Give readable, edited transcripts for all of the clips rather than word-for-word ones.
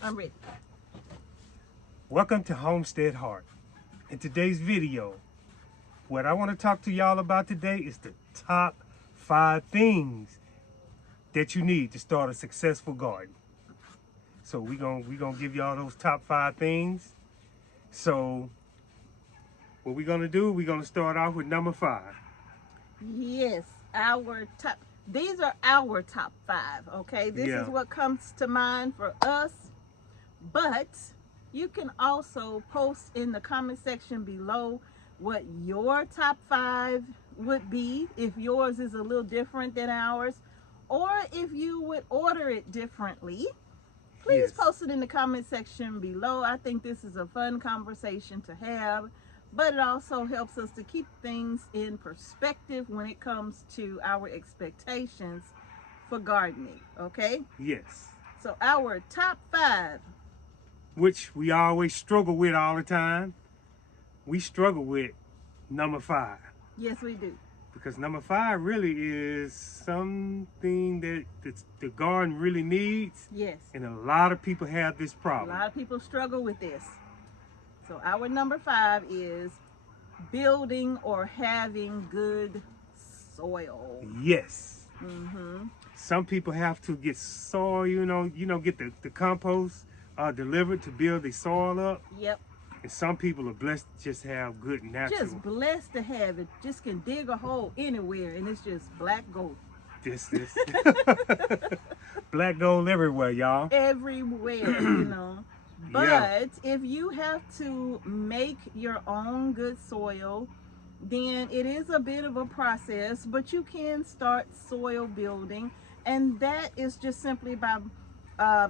I'm ready. Welcome to Homestead Heart. In today's video, what I want to talk to y'all about today is the top 5 things that you need to start a successful garden. So we're gonna give y'all those top 5 things. So what we're gonna do, we're gonna start off with number 5. Yes, these are our top 5, okay? This is what comes to mind for us, but you can also post in the comment section below what your top 5 would be, if yours is a little different than ours, or if you would order it differently. Please post it in the comment section below. I think this is a fun conversation to have, but it also helps us to keep things in perspective when it comes to our expectations for gardening, okay? Yes. So our top 5. Which we always struggle with all the time. We struggle with number 5. Yes, we do. Because number 5 really is something that the garden really needs. Yes. And a lot of people have this problem. A lot of people struggle with this. So our number 5 is building or having good soil. Yes. Mm-hmm. Some people have to get soil, get the compost delivered to build the soil up. Yep. And some people are blessed to just have good natural. Just blessed to have it. Just can dig a hole anywhere and it's just black gold. This. Black gold everywhere, y'all. Everywhere, But if you have to make your own good soil, then it is a bit of a process, but you can start soil building. And that is just simply by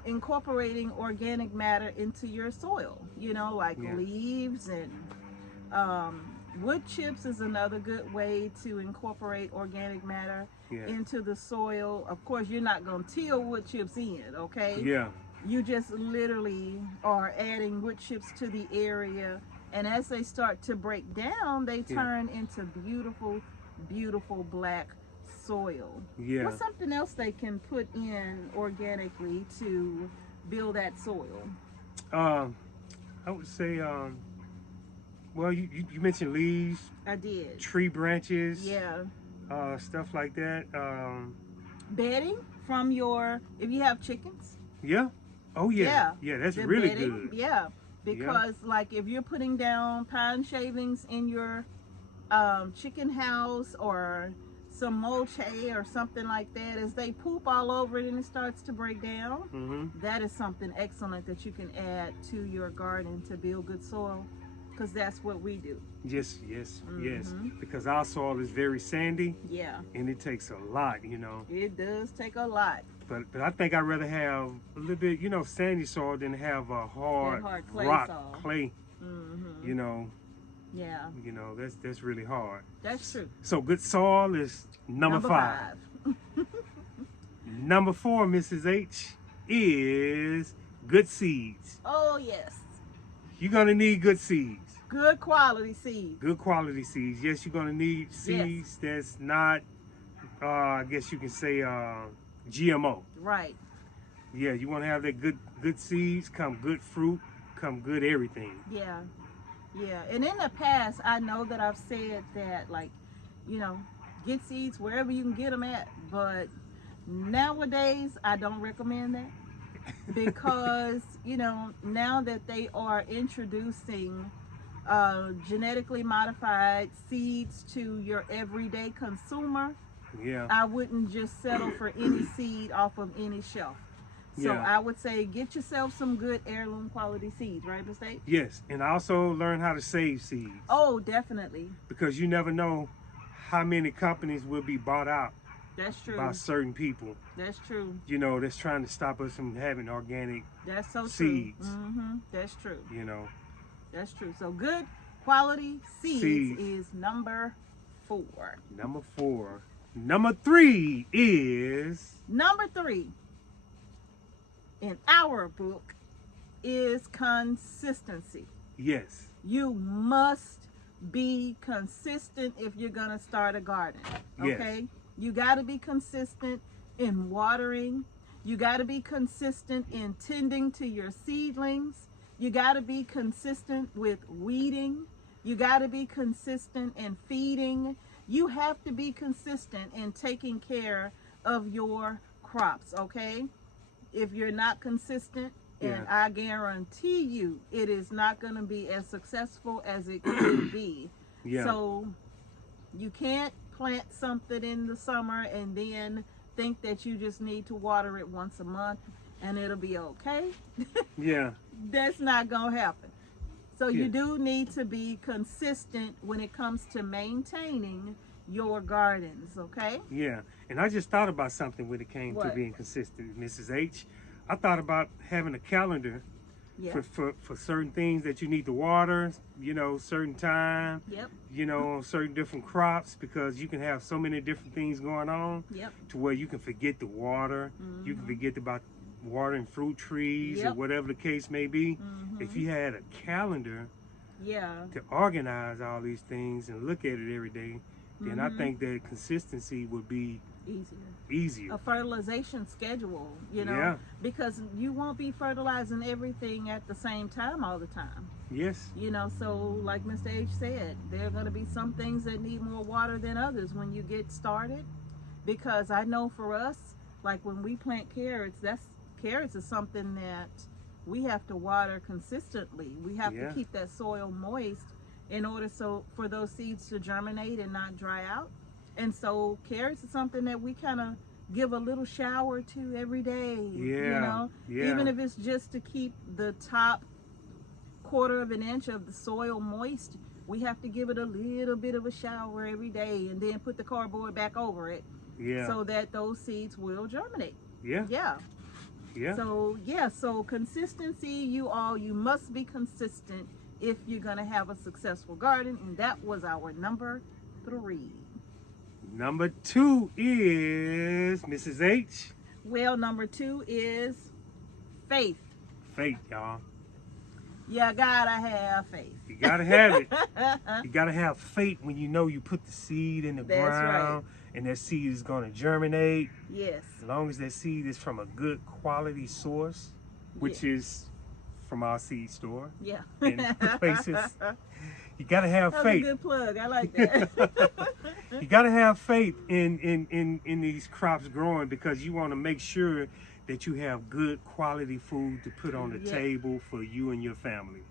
incorporating organic matter into your soil, leaves and wood chips is another good way to incorporate organic matter into the soil. Of course, you're not going to till wood chips in, okay? Yeah. You just literally are adding wood chips to the area, and as they start to break down, they turn into beautiful, beautiful black soil. Yeah. What's something else they can put in organically to build that soil? I would say, well, you mentioned leaves. I did. Tree branches. Yeah. Stuff like that. Bedding from if you have chickens. Yeah. Oh yeah. Yeah, that's the really bedding, good. Yeah. Because like if you're putting down pine shavings in your chicken house or some mulch hay or something like that, as they poop all over it and it starts to break down, that is something excellent that you can add to your garden to build good soil, because that's what we do. Yes. Because our soil is very sandy. Yeah. And it takes a lot, It does take a lot. But I think I'd rather have a little bit, sandy soil than have a hard clay rock soil. clay. Yeah. That's really hard. That's true. So good soil is number 5. Number 4, Mrs. H, is good seeds. Oh yes. You're gonna need good seeds. Good quality seeds. Good quality seeds. Yes, you're gonna need seeds that's not, I guess you can say, GMO. Right. Yeah, you want to have that good seeds, come good fruit, come good everything. Yeah. And in the past, I know that I've said that, get seeds wherever you can get them at. But nowadays, I don't recommend that because, now that they are introducing genetically modified seeds to your everyday consumer, I wouldn't just settle for any seed off of any shelf. So I would say get yourself some good heirloom quality seeds, right, Miss Dave? Yes, and also learn how to save seeds. Oh, definitely. Because you never know how many companies will be bought out. That's true. By certain people. That's true. That's trying to stop us from having organic seeds. That's true. That's true. So good quality seeds is number 4. Number 4. Number 3 is... Number 3 in our book is consistency. Yes. You must be consistent if you're going to start a garden. Okay? Yes. You got to be consistent in watering. You got to be consistent in tending to your seedlings. You got to be consistent with weeding. You got to be consistent in feeding. You have to be consistent in taking care of your crops, okay? If you're not consistent, and I guarantee you it is not going to be as successful as it could be. So you can't plant something in the summer and then think that you just need to water it once a month and it'll be okay. That's not going to happen. So you do need to be consistent when it comes to maintaining your gardens, okay? And I just thought about something when it came to being consistent, Mrs. H. I thought about having a calendar for certain things that you need to water, you know, certain time, you know, certain different crops, because you can have so many different things going on to where you can forget to water. You can forget about watering fruit trees or whatever the case may be. If you had a calendar to organize all these things and look at it every day, then I think that consistency would be easier. A fertilization schedule, you know, because you won't be fertilizing everything at the same time all the time. You know, so like Mr. H said, there are going to be some things that need more water than others when you get started. Because I know for us, like when we plant carrots, carrots is something that we have to water consistently. We have to keep that soil moist in order for those seeds to germinate and not dry out. And so carrots is something that we kind of give a little shower to every day, you know, even if it's just to keep the top 1/4 of an inch of the soil moist. We have to give it a little bit of a shower every day and then put the cardboard back over it so that those seeds will germinate. So consistency, you must be consistent if you're going to have a successful garden. And that was our number 3. Number 2 is Mrs. H. Well, number 2 is faith. Faith, y'all. You gotta have faith. You gotta have it. You gotta have faith when you know you put the seed in the ground and that seed is gonna germinate. As long as that seed is from a good quality source, which is from our seed store. In places. You gotta have faith. That's a good plug. I like that. You gotta have faith in these crops growing, because you want to make sure that you have good quality food to put on the table for you and your family.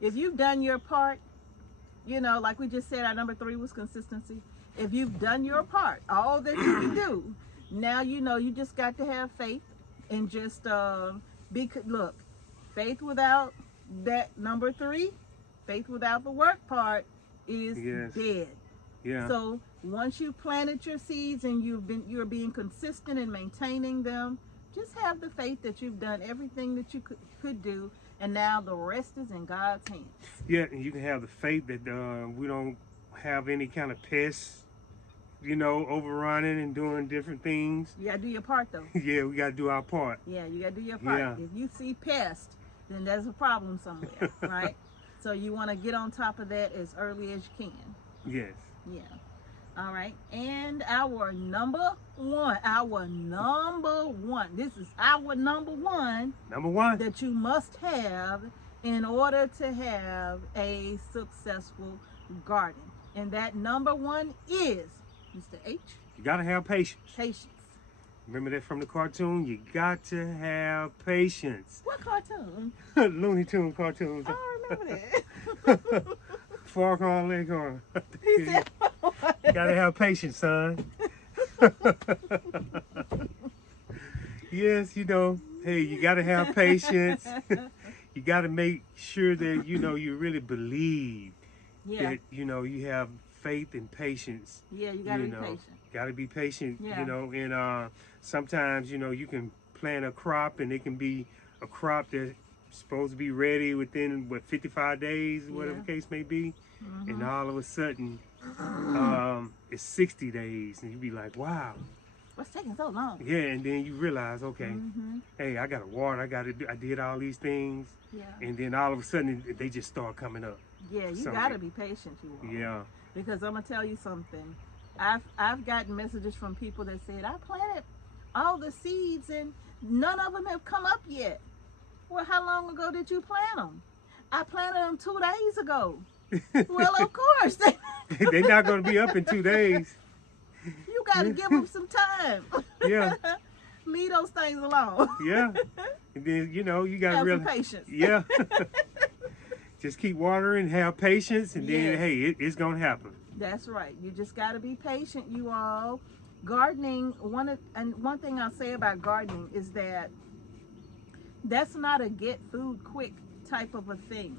If you've done your part, you know, like we just said, our number 3 was consistency. If you've done your part, all that you can do, now you know you just got to have faith and just look, faith without that number 3, faith without the work part is dead. So once you've planted your seeds and you're being consistent in maintaining them, just have the faith that you've done everything that you could do, and now the rest is in God's hands. And you can have the faith that we don't have any kind of pests, you know, overrunning and doing different things. You gotta do your part though. We gotta do our part. You gotta do your part. If you see pests, then there's a problem somewhere, right? So you want to get on top of that as early as you can. All right. And our number 1, this is our number one that you must have in order to have a successful garden. And that number 1 is, Mr. H. You got to have patience. Remember that from the cartoon? You got to have patience. What cartoon? Looney Tunes cartoons. I don't remember that. Foghorn Leghorn. You gotta have patience, son. Yes, you know, hey, you gotta have patience. You gotta make sure that, you know, you really believe that, you know, you have faith and patience. You gotta be patient. Gotta be patient, you know, and sometimes, you know, you can plant a crop and it can be a crop that's supposed to be ready within 55 days, whatever the case may be, and all of a sudden it's 60 days, and you be like, wow, what's taking so long? And then you realize, okay, hey, I gotta water, I did all these things, and then all of a sudden they just start coming up. You gotta be patient, you all. Because I'm gonna tell you something. I've gotten messages from people that said, I planted all the seeds and none of them have come up yet. Well, how long ago did you plant them? I planted them 2 days ago. Well, of course. They're not going to be up in 2 days. You got to give them some time. Yeah. Leave those things alone. Yeah. And then, you know, you got to Have really... some patience. Yeah. Just keep watering, have patience, and then, Yes. hey, it's going to happen. That's right. You just got to be patient, you all. Gardening, one thing I'll say about gardening is that that's not a get food quick type of a thing.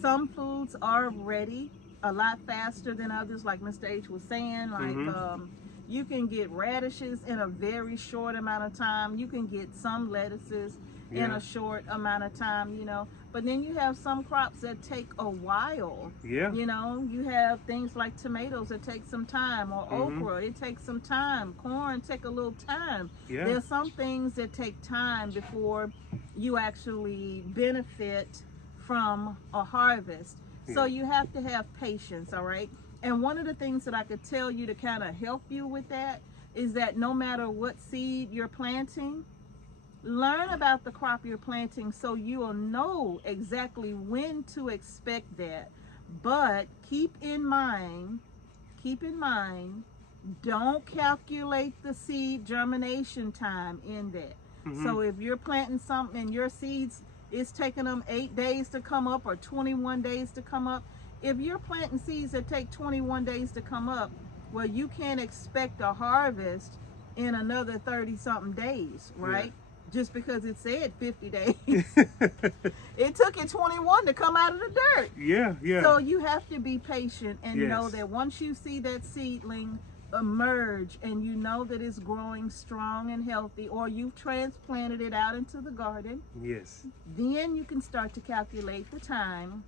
Some foods are ready a lot faster than others, like Mr. H was saying. Like you can get radishes in a very short amount of time. You can get some lettuces in a short amount of time, you know. But then you have some crops that take a while. Yeah. You know, you have things like tomatoes that take some time, or okra, it takes some time. Corn take a little time. Yeah. There's some things that take time before you actually benefit from a harvest. So you have to have patience, all right? And one of the things that I could tell you to kind of help you with that is that no matter what seed you're planting, learn about the crop you're planting so you will know exactly when to expect that. But keep in mind, don't calculate the seed germination time in that. So if you're planting something and your seeds is taking them 8 days to come up or 21 days to come up, if you're planting seeds that take 21 days to come up, well, you can't expect a harvest in another 30 something days, right? Yeah. Just because it said 50 days. It took it 21 to come out of the dirt. Yeah, yeah. So you have to be patient and know that once you see that seedling emerge and you know that it's growing strong and healthy, or you've transplanted it out into the garden, then you can start to calculate the time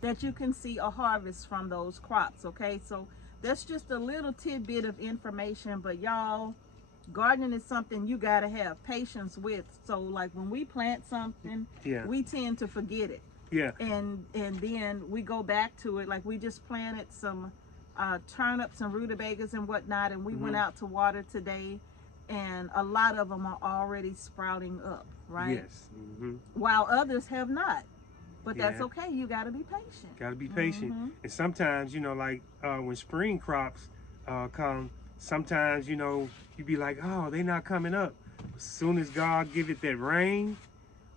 that you can see a harvest from those crops. Okay, so that's just a little tidbit of information, but y'all, gardening is something you got to have patience with. So like when we plant something, we tend to forget it, and then we go back to it. Like we just planted some turnips and rutabagas and whatnot, and we went out to water today, and a lot of them are already sprouting up, right? While others have not. But that's okay. You got to be patient. Got to be patient. And sometimes, you know, like when spring crops come, sometimes, you know, you be like, oh, they not coming up. As soon as God give it that rain,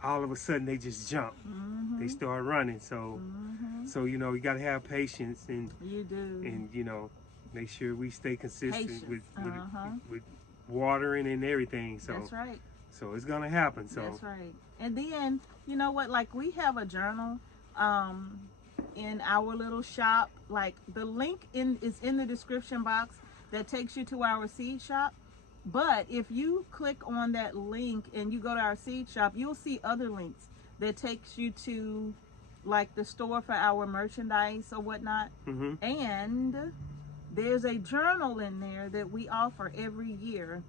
all of a sudden they just jump. They start running. So, so you know, you got to have patience, and you do, and you know, make sure we stay consistent with watering and everything. So that's right. So it's gonna happen. So that's right. And then you know what? Like we have a journal in our little shop. Like the link is in the description box that takes you to our seed shop. But if you click on that link and you go to our seed shop, you'll see other links that takes you to like the store for our merchandise or whatnot. And there's a journal in there that we offer every year.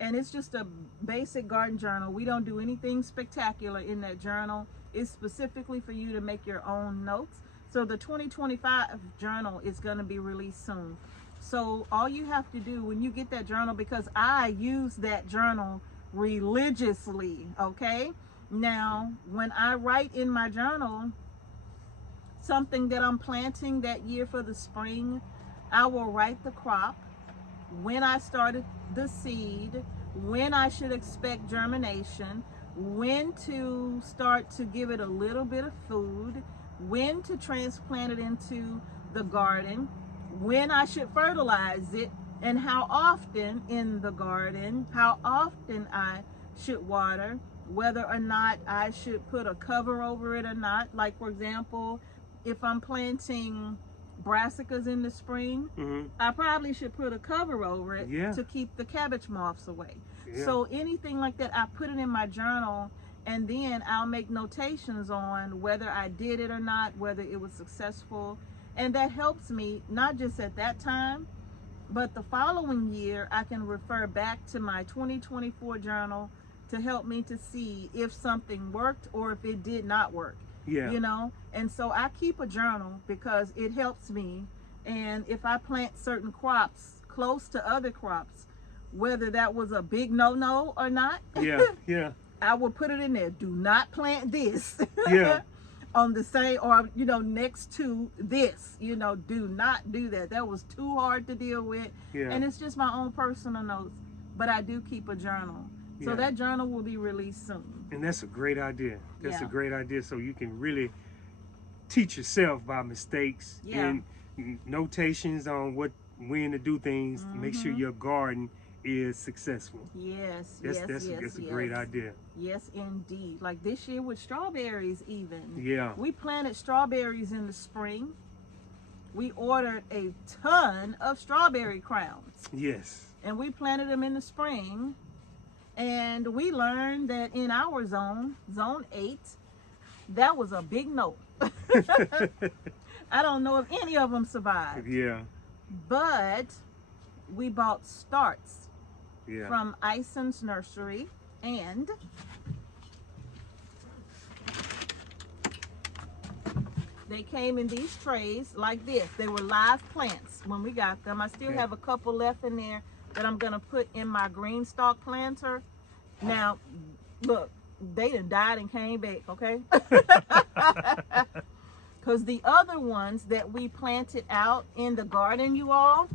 And it's just a basic garden journal. We don't do anything spectacular in that journal. It's specifically for you to make your own notes. So the 2025 journal is going to be released soon. So all you have to do when you get that journal, because I use that journal religiously, okay? Now, when I write in my journal something that I'm planting that year for the spring, I will write the crop, when I started the seed, when I should expect germination, when to start to give it a little bit of food, when to transplant it into the garden, when I should fertilize it, and how often in the garden, how often I should water, whether or not I should put a cover over it or not. Like for example, if I'm planting brassicas in the spring, I probably should put a cover over it to keep the cabbage moths away. So anything like that, I put it in my journal, and then I'll make notations on whether I did it or not, whether it was successful. And that helps me not just at that time, but the following year I can refer back to my 2024 journal to help me to see if something worked or if it did not work. You know, and so I keep a journal because it helps me. And if I plant certain crops close to other crops, whether that was a big no-no or not. Yeah, yeah. I would put it in there. Do not plant this. Yeah. On the same, or next to this. Do not do that. That was too hard to deal with. Yeah. And it's just my own personal notes. But I do keep a journal. So that journal will be released soon. And that's a great idea. That's Yeah. a great idea. So you can really teach yourself by mistakes and notations on when to do things. Make sure your garden is successful. Yes, That's a great idea. Yes, indeed. Like this year with strawberries even. Yeah. We planted strawberries in the spring. We ordered a ton of strawberry crowns. Yes. And we planted them in the spring. And we learned that in our zone 8, that was a big no. I don't know if any of them survived. Yeah. But we bought starts from Ison's Nursery, and they came in these trays like this. They were live plants when we got them. I still have a couple left in there that I'm gonna put in my green stalk planter. Now, look, they done died and came back, okay? Because the other ones that we planted out in the garden, you all,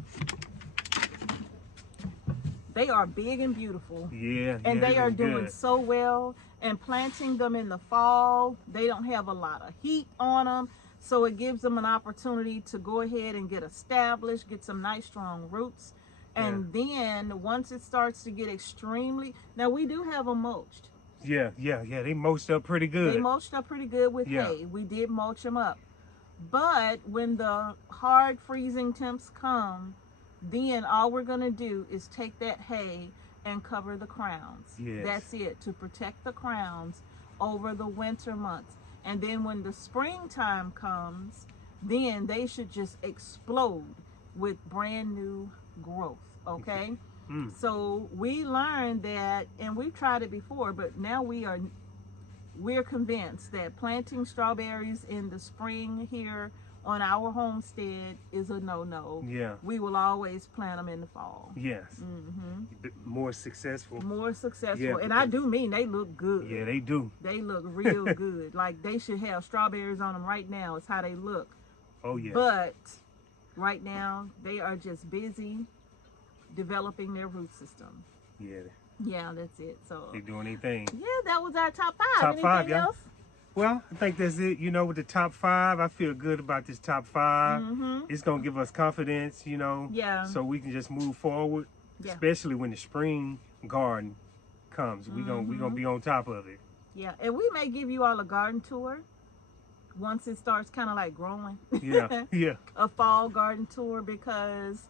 they are big and beautiful. Yeah. And they are doing good. so well. And planting them in the fall, they don't have a lot of heat on them. So it gives them an opportunity to go ahead and get established, get some nice strong roots. And then once it starts to get extremely, now we do have them mulched. Yeah. They mulched up pretty good. They mulched up pretty good with hay. We did mulch them up. But when the hard freezing temps come, then all we're going to do is take that hay and cover the crowns. Yes. That's it, to protect the crowns over the winter months. And then when the springtime comes, then they should just explode with brand new growth, okay? So we learned that, and we've tried it before, but now we're convinced that planting strawberries in the spring here on our homestead is a no-no. Yeah. We will always plant them in the fall. Yes. More successful. More successful. Yeah, and I do mean they look good. Yeah, they do. They look real good. Like they should have strawberries on them right now. It's how they look. Oh, yeah. But right now, they are just busy developing their root system. Yeah. Yeah, that's it. So They doing anything. yeah, that was our top 5. Top Anything 5, yeah. else? Well, I think that's it. With the top 5, I feel good about this top 5. It's going to give us confidence, Yeah. so we can just move forward, especially when the spring garden comes. We're gonna be on top of it. Yeah, and we may give you all a garden tour once it starts kind of like growing. Yeah. A fall garden tour, because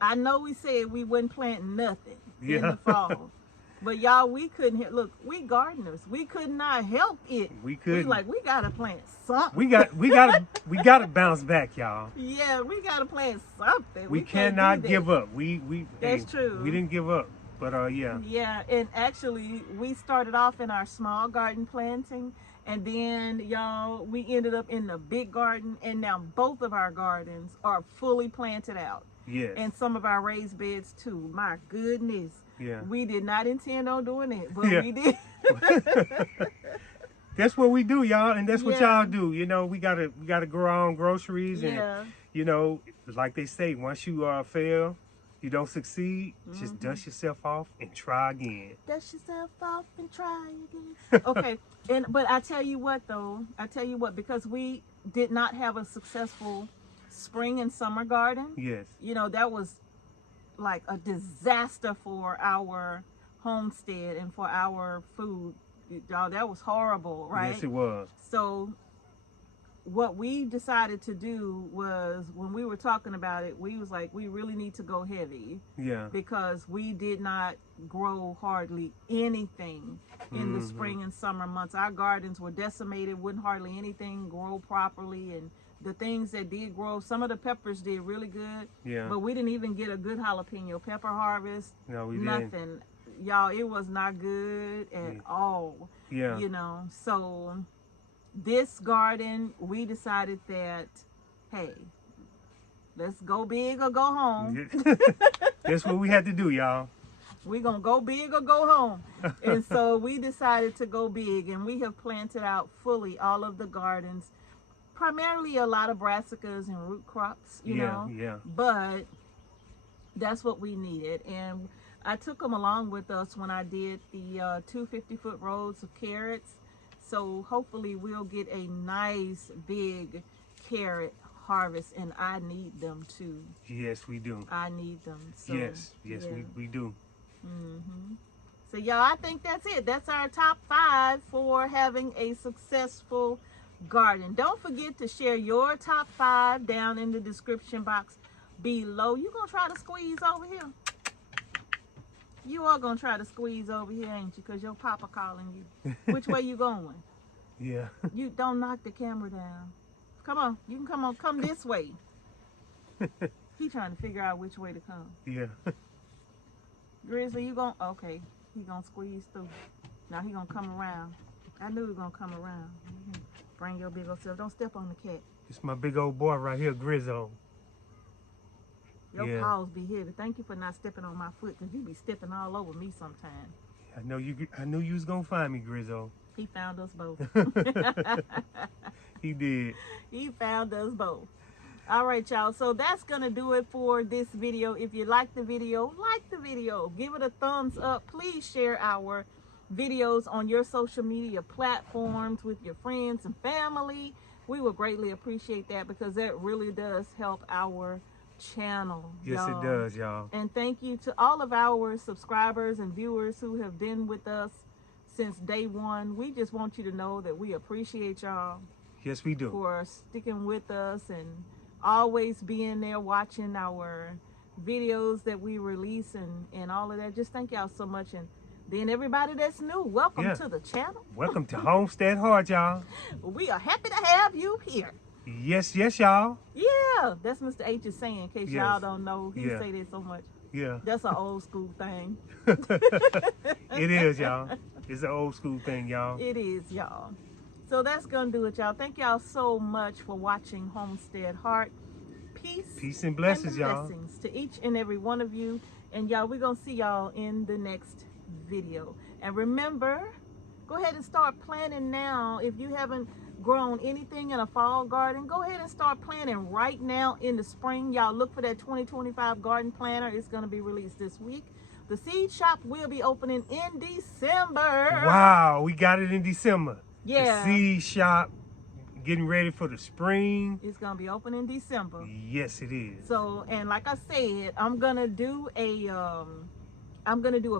I know we said we wouldn't plant nothing in the fall. But y'all, we couldn't look, we gardeners. We could not help it. We couldn't. We gotta plant something. We gotta bounce back, y'all. Yeah, we gotta plant something. We can't cannot do give that. up. That's true. We didn't give up. But yeah. Yeah, and actually we started off in our small garden planting, and then y'all, we ended up in the big garden, and now both of our gardens are fully planted out. Yes. And some of our raised beds too. My goodness. Yeah. We did not intend on doing it, but Yeah. we did. That's what we do, y'all, and that's what y'all do. We gotta grow our own groceries, and like they say, once you fail, you don't succeed, just dust yourself off and try again. Dust yourself off and try again. Okay, but I tell you what though, because we did not have a successful spring and summer garden. Yes. That was like a disaster for our homestead and for our food. Y'all, that was horrible, right? Yes, it was. So what we decided to do was, when we were talking about it, we was like, we really need to go heavy. Yeah. Because we did not grow hardly anything in the spring and summer months. Our gardens were decimated, wouldn't hardly anything grow properly, and the things that did grow, some of the peppers did really good. Yeah. But we didn't even get a good jalapeno pepper harvest. No, we Nothing. didn't. Y'all, it was not good at all. Yeah. So this garden, we decided that, hey, Let's go big or go home. That's what we had to do, y'all. We're going to go big or go home. And so we decided to go big, and we have planted out fully all of the gardens. Primarily a lot of brassicas and root crops, you know. Yeah. But that's what we needed. And I took them along with us when I did the 250-foot rows of carrots. So hopefully we'll get a nice big carrot harvest, and I need them too. Yes, we do. I need them. So, yes, yeah. we do. So y'all, I think that's it. That's our top 5 for having a successful garden. Don't forget to share your top 5 down in the description box below. You gonna try to squeeze over here? You are gonna try to squeeze over here, ain't you? Because your papa calling you. Which way you going? Yeah. You don't knock the camera down. Come on, you can come this way. He trying to figure out which way to come. Yeah. Grizzly, you gon' okay. He gonna squeeze through. Now he gonna come around. I knew he was gonna come around. Bring your big old self. Don't step on the cat. It's my big old boy right here, Grizzo. Your paws be heavy. Thank you for not stepping on my foot, because you be stepping all over me sometimes. I knew you was gonna find me, Grizzo. He found us both. He did. He found us both. All right, y'all. So that's going to do it for this video. If you like the video, give it a thumbs up. Please share our videos on your social media platforms with your friends and family. We will greatly appreciate that, because that really does help our channel. Yes, it does, y'all. And thank you to all of our subscribers and viewers who have been with us since day one. We just want you to know that we appreciate y'all. Yes, we do. For sticking with us and always being there watching our videos that we release and all of that. Just thank y'all so much. And then everybody that's new, welcome to the channel. Welcome to Homestead Heart, y'all. We are happy to have you here. Yes, y'all. Yeah, that's Mr. H is saying, in case y'all don't know. He say that so much. Yeah. That's an old school thing. It is, y'all. It's an old school thing, y'all. It is, y'all. So that's going to do it, y'all. Thank y'all so much for watching Homestead Heart. Peace and blessings, y'all. Blessings to each and every one of you. And y'all, we're going to see y'all in the next video. And remember, go ahead and start planting now. If you haven't grown anything in a fall garden, go ahead and start planting right now in the spring. Y'all look for that 2025 garden planner. It's going to be released this week. The seed shop will be opening in December. Wow, we got it in December. Yeah. The seed shop getting ready for the spring. It's gonna be open in December. Yes, it is. So, and like I said, I'm gonna do a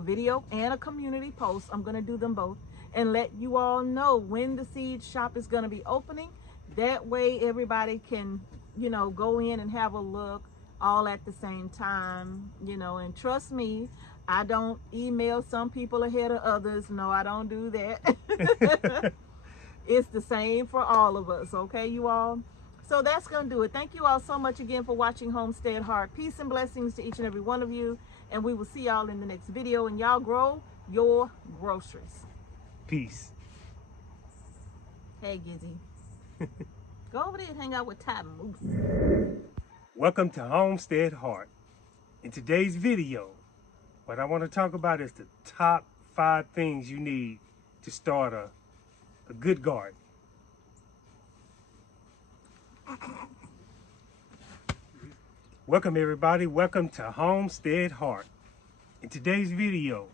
video and a community post. I'm gonna do them both and let you all know when the seed shop is gonna be opening. That way everybody can, you know, go in and have a look all at the same time, you know. And trust me, I don't email some people ahead of others. No, I don't do that. It's the same for all of us, okay, you all? So that's going to do it. Thank you all so much again for watching Homestead Heart. Peace and blessings to each and every one of you. And we will see y'all in the next video. And y'all grow your groceries. Peace. Hey, Gizzy. Go over there and hang out with Ty Moose. Welcome to Homestead Heart. In today's video, what I want to talk about is the top 5 things you need to start a good garden. Welcome everybody, welcome to Homestead Heart. In today's video,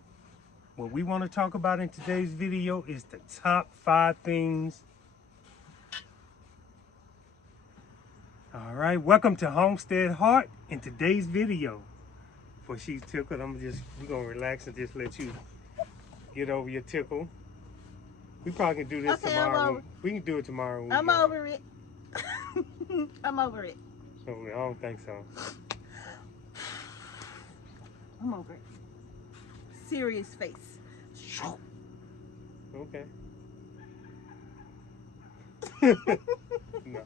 what we want to talk about in today's video is the top 5 things. All right, welcome to Homestead Heart. In today's video, before she's tickled, we're gonna relax and just let you get over your tickle. We probably can do this tomorrow. We can do it tomorrow. I'm over it. I'm over it. I don't think so. I'm over it. Serious face. Okay. No.